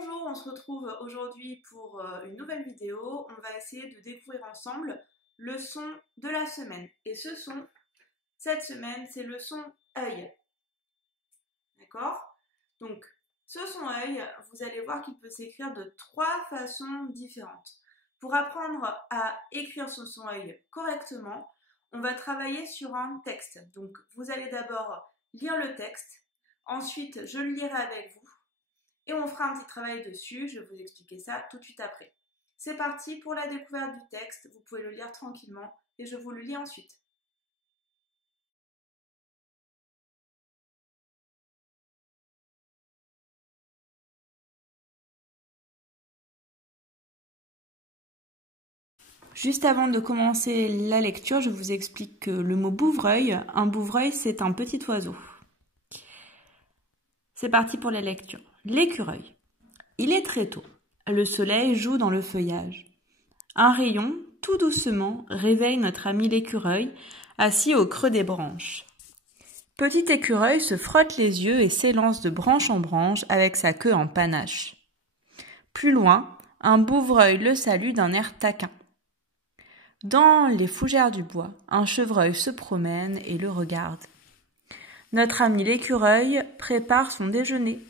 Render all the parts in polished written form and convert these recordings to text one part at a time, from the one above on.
Bonjour, on se retrouve aujourd'hui pour une nouvelle vidéo. On va essayer de découvrir ensemble le son de la semaine. Et ce son, cette semaine, c'est le son œil. D'accord? Donc, ce son œil, vous allez voir qu'il peut s'écrire de 3 façons différentes. Pour apprendre à écrire ce son œil correctement, on va travailler sur un texte. Donc, vous allez d'abord lire le texte. Ensuite, je le lirai avec vous. Et on fera un petit travail dessus, je vais vous expliquer ça tout de suite après. C'est parti pour la découverte du texte, vous pouvez le lire tranquillement et je vous le lis ensuite. Juste avant de commencer la lecture, je vous explique que le mot bouvreuil, un bouvreuil c'est un petit oiseau. C'est parti pour la lecture. L'écureuil. Il est très tôt. Le soleil joue dans le feuillage. Un rayon, tout doucement, réveille notre ami l'écureuil, assis au creux des branches. Petit écureuil se frotte les yeux et s'élance de branche en branche avec sa queue en panache. Plus loin, un bouvreuil le salue d'un air taquin. Dans les fougères du bois, un chevreuil se promène et le regarde. Notre ami l'écureuil prépare son déjeuner.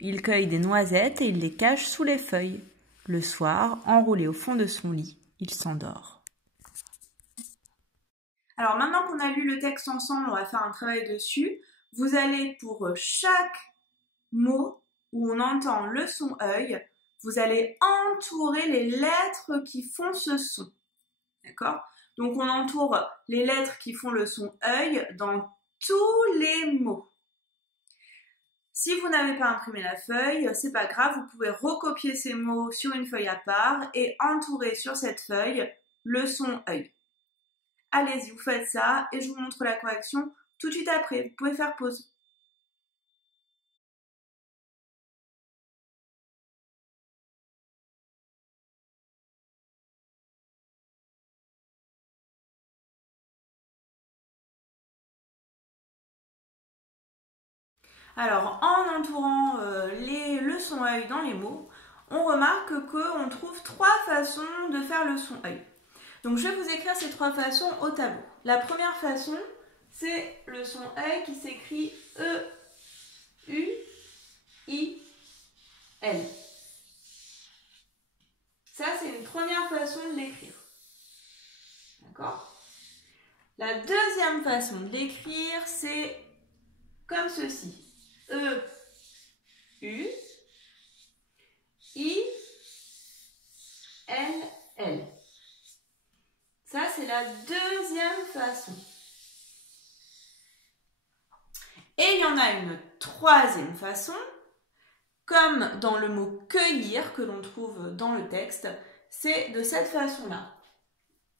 Il cueille des noisettes et il les cache sous les feuilles. Le soir, enroulé au fond de son lit, il s'endort. Alors maintenant qu'on a lu le texte ensemble, on va faire un travail dessus. Vous allez pour chaque mot où on entend le son œil, vous allez entourer les lettres qui font ce son. D'accord? Donc on entoure les lettres qui font le son œil dans tous les mots. Si vous n'avez pas imprimé la feuille, c'est pas grave, vous pouvez recopier ces mots sur une feuille à part et entourer sur cette feuille le son œil. Allez-y, vous faites ça et je vous montre la correction tout de suite après. Vous pouvez faire pause. Alors, en entourant le son œil dans les mots, on remarque qu'on trouve 3 façons de faire le son œil. Donc, je vais vous écrire ces 3 façons au tableau. La première façon, c'est le son œil qui s'écrit E-U-I-L. Ça, c'est une première façon de l'écrire. D'accord? La deuxième façon de l'écrire, c'est comme ceci. E-U-I-L-L. Ça, c'est la deuxième façon. Et il y en a une troisième façon, comme dans le mot cueillir que l'on trouve dans le texte, c'est de cette façon-là.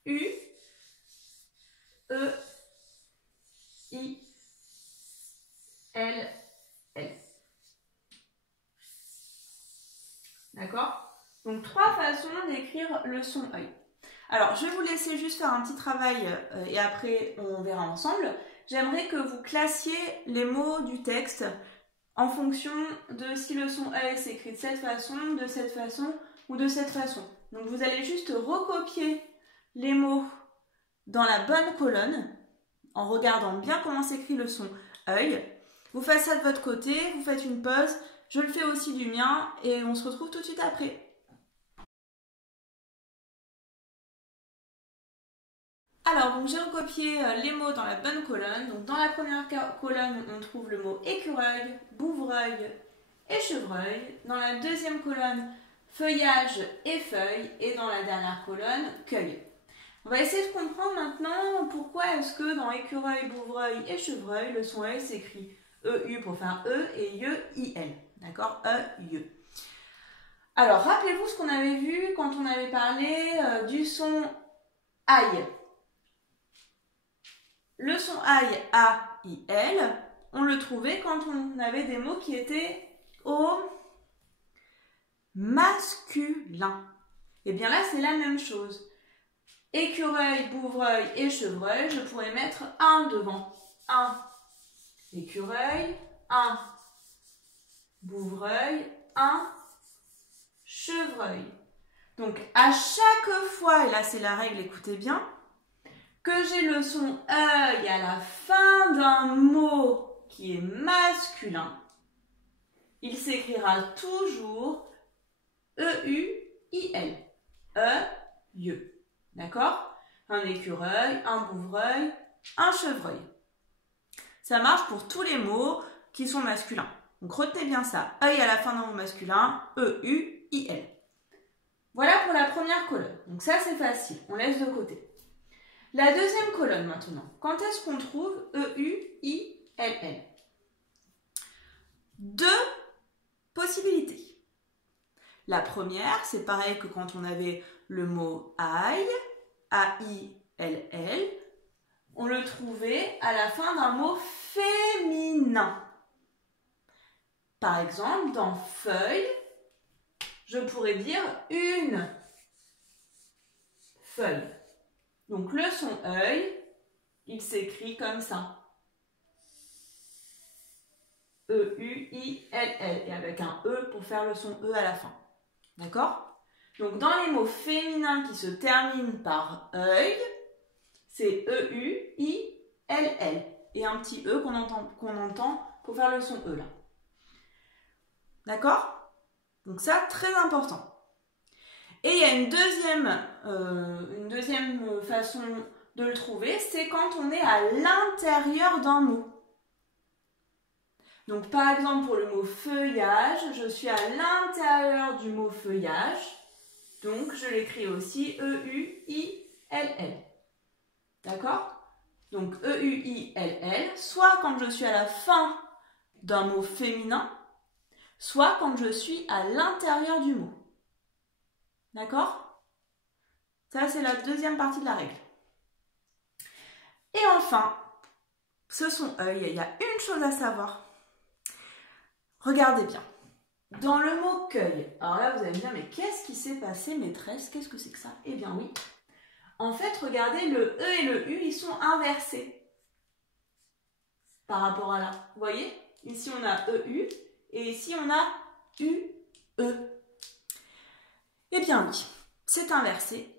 U-E-I-L-L. D'accord? Donc, 3 façons d'écrire le son œil. Alors, je vais vous laisser juste faire un petit travail et après, on verra ensemble. J'aimerais que vous classiez les mots du texte en fonction de si le son œil s'écrit de cette façon ou de cette façon. Donc, vous allez juste recopier les mots dans la bonne colonne en regardant bien comment s'écrit le son œil. Vous faites ça de votre côté, vous faites une pause. Je le fais aussi du mien et on se retrouve tout de suite après. Alors, donc j'ai recopié les mots dans la bonne colonne. Donc, dans la première colonne, on trouve le mot écureuil, bouvreuil et chevreuil. Dans la deuxième colonne, feuillage et feuille. Et dans la dernière colonne, cueil. On va essayer de comprendre maintenant pourquoi est-ce que dans écureuil, bouvreuil et chevreuil, le son œil s'écrit E-U pour faire E et I-E-I-L. D'accord? E-U. Alors, rappelez-vous ce qu'on avait vu quand on avait parlé du son aïe. Le son aïe, A-I-L, on le trouvait quand on avait des mots qui étaient au masculin. Et bien là, c'est la même chose. Écureuil, bouvreuil et chevreuil, je pourrais mettre un devant. Un écureuil, un bouvreuil, un chevreuil. Donc, à chaque fois, et là c'est la règle, écoutez bien, que j'ai le son œil à la fin d'un mot qui est masculin, il s'écrira toujours E-U-I-L. E-U. D'accord? Un écureuil, un bouvreuil, un chevreuil. Ça marche pour tous les mots qui sont masculins. Donc retenez bien ça. Œil à la fin d'un mot masculin, E-U-I-L. Voilà pour la première colonne. Donc ça c'est facile, on laisse de côté. La deuxième colonne maintenant. Quand est-ce qu'on trouve E-U-I-L-L? Deux possibilités. La première, c'est pareil que quand on avait le mot aïe, A-I-L-L, on le trouvait à la fin d'un mot féminin. Par exemple, dans feuille, je pourrais dire une feuille. Donc le son œil, il s'écrit comme ça. E-U-I-L-L. Et avec un E pour faire le son E à la fin. D'accord? Donc dans les mots féminins qui se terminent par œil, c'est E-U-I-L-L. Et un petit E qu'on entend pour faire le son E là. D'accord? Donc ça, très important. Et il y a une deuxième façon de le trouver, c'est quand on est à l'intérieur d'un mot. Donc par exemple pour le mot feuillage, je suis à l'intérieur du mot feuillage, donc je l'écris aussi E-U-I-L-L. D'accord? Donc E-U-I-L-L, soit quand je suis à la fin d'un mot féminin, soit quand je suis à l'intérieur du mot. D'accord? Ça, c'est la deuxième partie de la règle. Et enfin, ce son œil, il y a une chose à savoir. Regardez bien. Dans le mot cueil, alors là, vous allez me dire, mais qu'est-ce qui s'est passé, maîtresse? Qu'est-ce que c'est que ça? Eh bien oui. En fait, regardez, le E et le U, ils sont inversés par rapport à là. Vous voyez? Ici, on a EU et ici, on a UE. Eh bien oui, c'est inversé.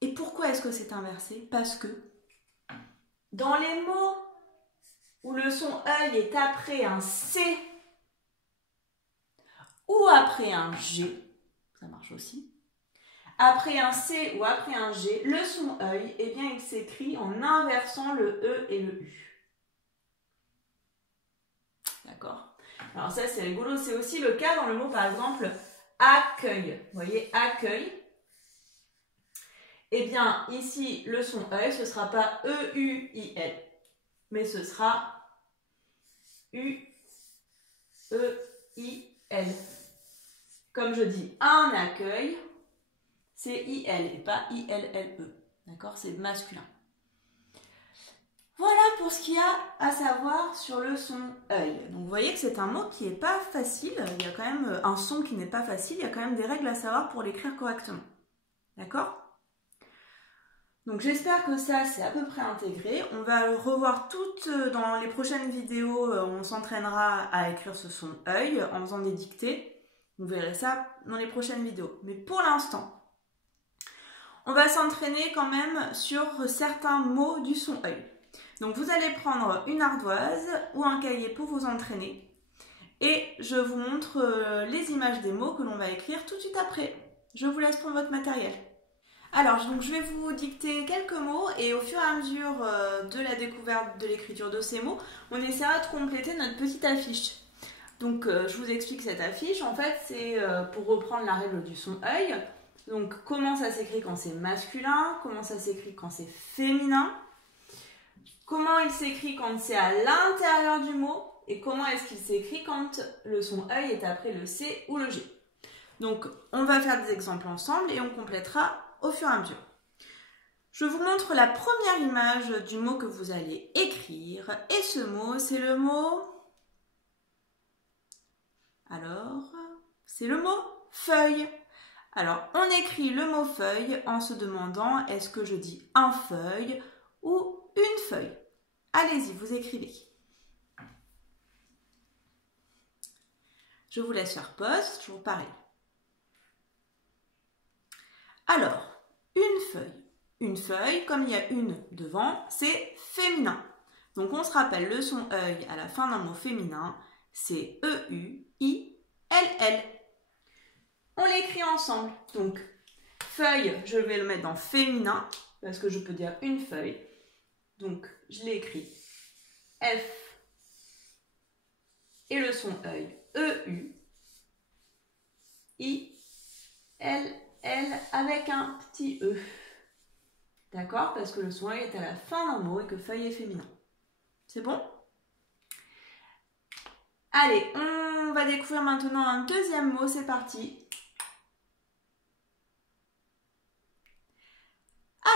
Et pourquoi est-ce que c'est inversé? Parce que dans les mots où le son œil est après un C ou après un G, ça marche aussi, après un C ou après un G, le son œil, eh bien, il s'écrit en inversant le E et le U. D'accord? Alors ça, c'est rigolo. C'est aussi le cas dans le mot, par exemple, accueil. Vous voyez, accueil. Eh bien, ici, le son œil, ce ne sera pas E-U-I-L, mais ce sera U-E-I-L. Comme je dis, un accueil, c'est I-L et pas I-L-L-E. D'accord? C'est masculin. Voilà pour ce qu'il y a à savoir sur le son œil. Donc vous voyez que c'est un mot qui n'est pas facile. Il y a quand même un son qui n'est pas facile. Il y a quand même des règles à savoir pour l'écrire correctement. D'accord? Donc j'espère que ça c'est à peu près intégré. On va le revoir toutes dans les prochaines vidéos. On s'entraînera à écrire ce son œil en faisant des dictées. Vous verrez ça dans les prochaines vidéos. Mais pour l'instant, on va s'entraîner quand même sur certains mots du son œil. Donc vous allez prendre une ardoise ou un cahier pour vous entraîner. Et je vous montre les images des mots que l'on va écrire tout de suite après. Je vous laisse prendre votre matériel. Alors, donc, je vais vous dicter quelques mots et au fur et à mesure de la découverte de l'écriture de ces mots, on essaiera de compléter notre petite affiche. Donc, je vous explique cette affiche. En fait, c'est pour reprendre la règle du son œil. Donc, comment ça s'écrit quand c'est masculin, comment ça s'écrit quand c'est féminin, comment il s'écrit quand c'est à l'intérieur du mot et comment est-ce qu'il s'écrit quand le son œil est après le C ou le G. Donc, on va faire des exemples ensemble et on complétera au fur et à mesure. Je vous montre la première image du mot que vous allez écrire. Et ce mot, c'est le mot... Alors, c'est le mot feuille. Alors, on écrit le mot feuille en se demandant est-ce que je dis un feuille ou une feuille. Allez-y, vous écrivez. Je vous laisse faire pause, toujours pareil. Alors, une feuille. Une feuille, comme il y a une devant, c'est féminin. Donc on se rappelle le son œil à la fin d'un mot féminin, c'est E-U-I-L-L. On l'écrit ensemble. Donc feuille, je vais le mettre dans féminin, parce que je peux dire une feuille. Donc je l'écris F et le son œil E-U-I-L-L avec un petit E. D'accord? Parce que le son œil est à la fin d'un mot et que feuille est féminin. C'est bon? Allez, on va découvrir maintenant un deuxième mot, c'est parti.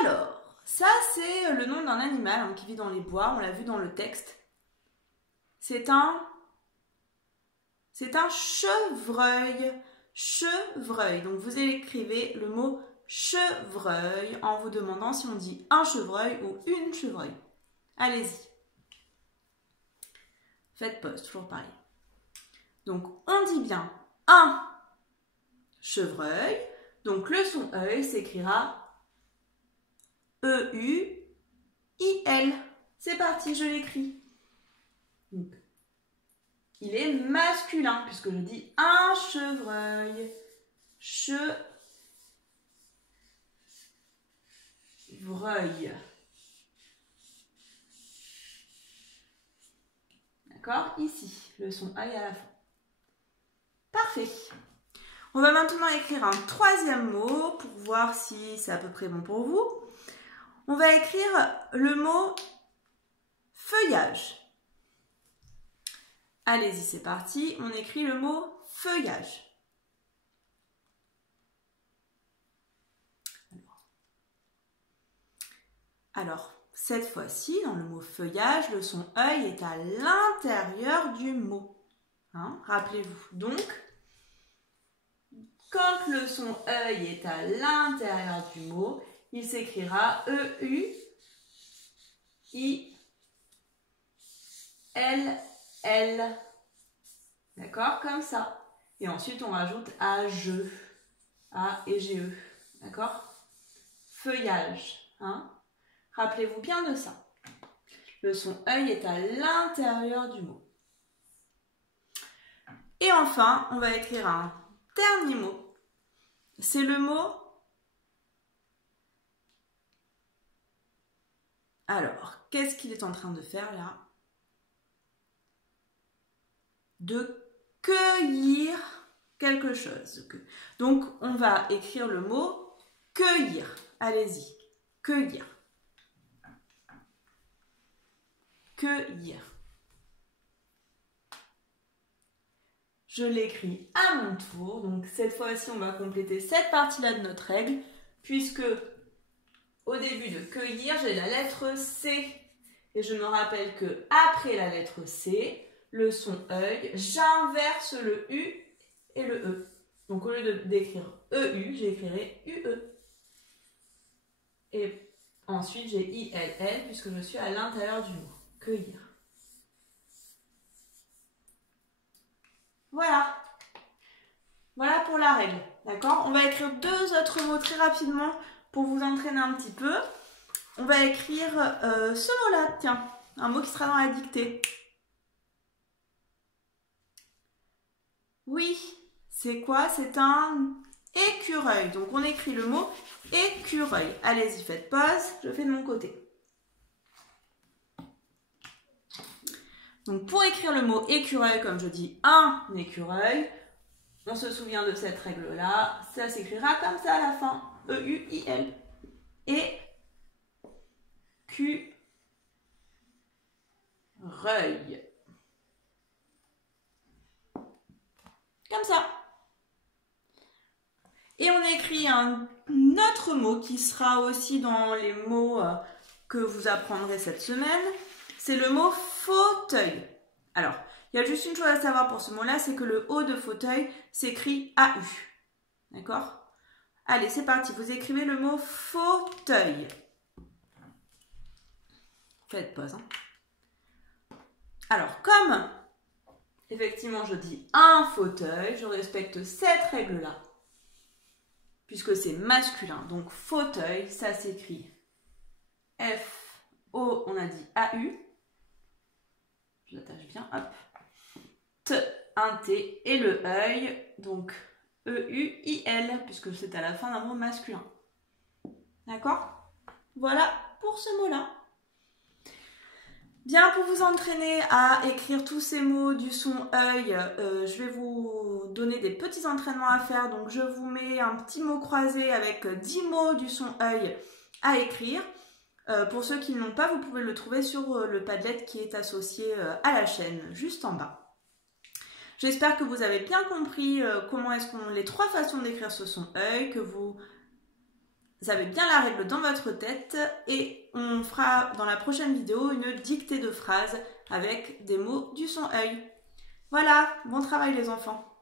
Alors, ça c'est le nom d'un animal hein, qui vit dans les bois, on l'a vu dans le texte. C'est un chevreuil. Chevreuil. Donc vous écrivez le mot chevreuil en vous demandant si on dit un chevreuil ou une chevreuil. Allez-y. Faites pause, toujours pareil. Donc on dit bien un chevreuil. Donc le son œil s'écrira E-U-I-L. C'est parti, je l'écris. Il est masculin puisque je dis un chevreuil. Chevreuil. D'accord? Ici, le son œil à la fin. Parfait. On va maintenant écrire un troisième mot pour voir si c'est à peu près bon pour vous. On va écrire le mot feuillage. Allez-y, c'est parti. On écrit le mot feuillage. Alors, cette fois-ci, dans le mot feuillage, le son œil est à l'intérieur du mot. Hein, rappelez-vous. Donc, quand le son œil est à l'intérieur du mot, il s'écrira E-U-I-L-L. D'accord? Comme ça. Et ensuite, on rajoute A-G-E. A et G-E. D'accord? Feuillage. Hein? Rappelez-vous bien de ça. Le son œil est à l'intérieur du mot. Et enfin, on va écrire un dernier mot. C'est le mot... Alors, qu'est-ce qu'il est en train de faire là? De cueillir quelque chose. Donc, on va écrire le mot cueillir. Allez-y, cueillir. Cueillir. Je l'écris à mon tour. Donc, cette fois-ci, on va compléter cette partie-là de notre règle, puisque au début de cueillir, j'ai la lettre C. Et je me rappelle que après la lettre C, le son œil, j'inverse le U et le E. Donc au lieu d'écrire EU, j'écrirai UE. Et ensuite, j'ai ILL puisque je suis à l'intérieur du mot. Cueillir. Voilà. Voilà pour la règle. D'accord? On va écrire deux autres mots très rapidement pour vous entraîner un petit peu. On va écrire ce mot-là, tiens, un mot qui sera dans la dictée. Oui, c'est quoi? C'est un écureuil. Donc on écrit le mot écureuil. Allez-y, faites pause, je fais de mon côté. Donc pour écrire le mot écureuil, comme je dis un écureuil, on se souvient de cette règle-là, ça s'écrira comme ça à la fin, E-U-I-L. Et Q-reuil. Comme ça. Et on écrit un autre mot qui sera aussi dans les mots que vous apprendrez cette semaine. C'est le mot fauteuil. Alors, il y a juste une chose à savoir pour ce mot-là, c'est que le O de fauteuil s'écrit AU. D'accord? Allez, c'est parti. Vous écrivez le mot fauteuil. Faites pause. Hein. Alors, comme effectivement je dis un fauteuil, je respecte cette règle-là. puisque c'est masculin. Donc fauteuil, ça s'écrit F-O, on a dit A-U. Je l'attache bien, hop. T, un T, et le œil, donc E-U-I-L, puisque c'est à la fin d'un mot masculin. D'accord? Voilà pour ce mot-là. Bien, pour vous entraîner à écrire tous ces mots du son œil, je vais vous donner des petits entraînements à faire. Donc, je vous mets un petit mot croisé avec 10 mots du son œil à écrire. Pour ceux qui ne l'ont pas, vous pouvez le trouver sur le Padlet qui est associé à la chaîne, juste en bas. J'espère que vous avez bien compris comment est-ce qu'on les 3 façons d'écrire ce son œil, que vous avez bien la règle dans votre tête, et on fera dans la prochaine vidéo une dictée de phrases avec des mots du son œil. Voilà, bon travail les enfants.